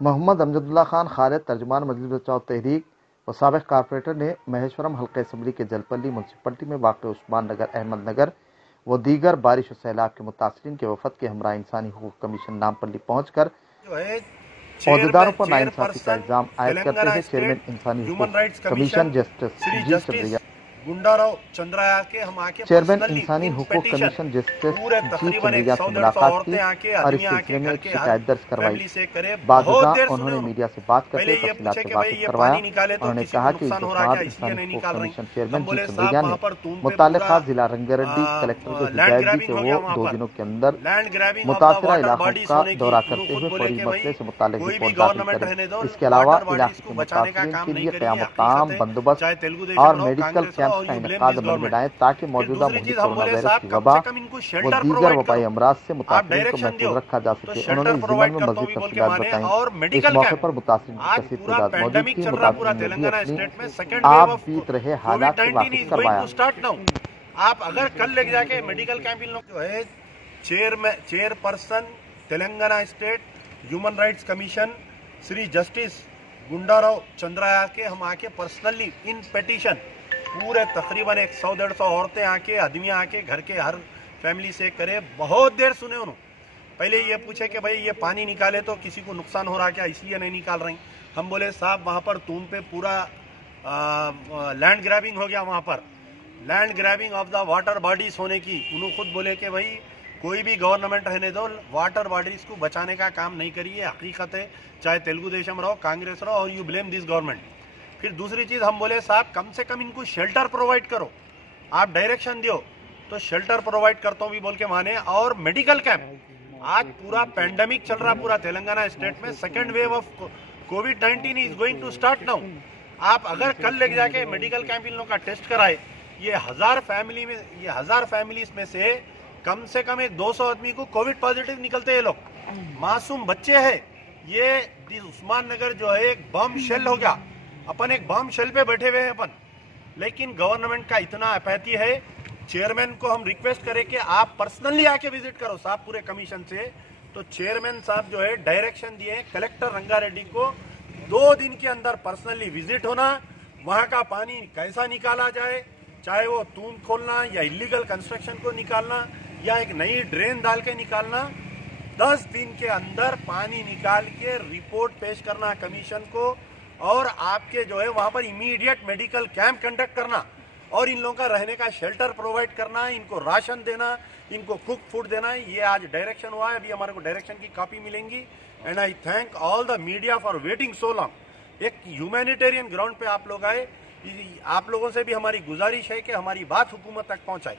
मोहम्मद अमजदुल्ला खान खालिद तर्जुमान मजलिस बचाओ तहरीक व साबिक कारपोरेटर ने महेश्वरम हल्का असम्बली के जलपल्ली म्यूनसिपलिटी में वाक़ उस्मान नगर, अहमद नगर व दीगर बारिश और सैलाब के मुतासरीन के वफद के हमरा इंसानी हुकूक कमीशन नामपल्ली पहुँचकर जो है अहदेदारों पर नाइंसाफी का चेयरपर्सन इल्जाम आयद करते तेलंगाना हुए चेयरमैन स्टेट इंसानी ह्यूमन हुकूक rights commission commission justice Shri ji justice Chandraiah Gundarao Chandraiah के हम आके चेयरमैन पर्सनली इंसानी इन हुकूक पिटीशन कमीशन जस्टिस पूरे जी तकरीबन चंद्रिया से 100-150 मुलाकात औरतें की आके और इस आदमी आके सिलसिले में घर एक के हर शिकायत दर्ज करवाई। फैमिली से करे बाजुदा बहुत देर सुने उन्होंने मीडिया से बात करते पहले हुए ये तफसीलात पूछे से कि भाई वाकिफ ये करवाया। पानी निकाले तो उन्होंने किसी कहा को कि नुकसान हो रहा है क्या, इंतखाब इसलिए इंसानी नहीं हुकूक निकाल रही। कमीशन चेयरमैन हम जी बोले चंद्रिया साहब ने वहां पर तुम पे मुतल्लिका पूरा जिला रंगारेड्डी कलेक्टर को लैंड हिदायत दी कि ग्रैबिंग हो वो गया वहां 2 पर, दिनों के अंदर लैंड ग्रैबिंग ऑफ द मुतासरा वाटर इलाकों बॉडीज का होने की दौरा उन्होंने करते खुद हुए बोले फौरी कि भाई मसले से मुताल्लिक कोई भी रिपोर्ट दाखिल गवर्नमेंट करें। रहने दो, इसके अलावा वाटर बॉडीज इलाके को के बचाने का मुतासरीन काम के नहीं लिए करिए। क़यामत हकीकत है बंदोबस्त चाहे तेलुगु देशम और रहो, मेडिकल कांग्रेस रहो, कैंप्स और का यू ब्लेम इनेकाद दिस अमल में गवर्नमेंट। लाएं ताकि फिर मौजूदा दूसरी मुल्की चीज हम कोरोना बोले वायरस साहब की कम वबा से कम इनको व शेल्टर दीगर प्रोवाइड वबाई करो, अमराज से आप मुतासरीन को डायरेक्शन महफूज दो रखा जा तो सके। उन्होंने शेल्टर इस ज़िम्मन प्रोवाइड में करता हूँ मज़ीद भी बोल के तफसीलात माने। बताईं। और इस मेडिकल मौके कैंप पर मुतासरीन की आज कसीर पूरा तादाद मौजूद पेंडेमिक थी। चल रहा पूरा मुतासरीन ने भी तेलंगाना अपनी स्टेट में, सेकंड वेव आप ऑफ बीत रहे हालात से कोविड-19 वाकिफ इज गोइंग करवाया। To start now. आप अगर कल लेके जाके मेडिकल कैंप इन लोग जो है chairperson Telangana state human rights commission Shri justice Gundarao Chandraiah के हम आके पर्सनली इन पिटीशन पूरे तकरीबन 100-150 औरतें आके आदमी आके घर के हर फैमिली से करे, बहुत देर सुने उन्होंने। पहले ये पूछे कि भाई ये पानी निकाले तो किसी को नुकसान हो रहा क्या, इसलिए नहीं निकाल रही। हम बोले साहब वहाँ पर तुम पे पूरा लैंड ग्रैबिंग हो गया, वहाँ पर land grabbing of the water bodies होने की। उन्होंने खुद बोले कि भाई कोई भी गवर्नमेंट रहने दो, वाटर बॉडीज को बचाने का काम नहीं करिए। हकीकत है चाहे तेलुगु देशम रहो, कांग्रेस रहो, और यू ब्लेम दिस गवर्नमेंट। फिर दूसरी चीज हम बोले साहब कम से कम इनको शेल्टर प्रोवाइड करो, आप डायरेक्शन दो तो शेल्टर प्रोवाइड करता हूँ भी बोल के माने। और मेडिकल कैंप आज पूरा पेंडेमिक चल रहा पूरा तेलंगाना स्टेट में, सेकेंड वेव ऑफ कोविड-19 is going to start now. आप अगर कल लेके जाके मेडिकल कैंप इन लोगों का टेस्ट कराए, ये 1000 फैमिलीज में से कम एक 200 आदमी को कोविड पॉजिटिव निकलते हैं। लोग मासूम बच्चे हैं। ये उस्मान नगर जो है एक बम शेल हो गया, अपन एक बम शेल पे बैठे हुए हैं अपन। लेकिन गवर्नमेंट का इतना अपैथी है। चेयरमैन को हम रिक्वेस्ट करें कि आप पर्सनली आके विजिट करो साहब पूरे कमीशन से। तो चेयरमैन साहब जो है डायरेक्शन दिए कलेक्टर रंगारेड्डी को 2 दिन के अंदर पर्सनली विजिट होना, वहां का पानी कैसा निकाला जाए, चाहे वो तूम खोलना या इलीगल कंस्ट्रक्शन को निकालना या एक नई ड्रेन डाल के निकालना, 10 दिन के अंदर पानी निकाल के रिपोर्ट पेश करना कमीशन को। और आपके जो है वहां पर इमीडिएट मेडिकल कैंप कंडक्ट करना और इन लोगों का रहने का शेल्टर प्रोवाइड करना, इनको राशन देना, इनको कुक फूड देना। ये आज डायरेक्शन हुआ है, अभी हमारे को डायरेक्शन की कॉपी मिलेंगी। And I thank all the media for waiting so long. एक ह्यूमैनिटेरियन ग्राउंड पे आप लोग आए। आप लोगों से भी हमारी गुजारिश है कि हमारी बात हुकूमत तक पहुंचाए।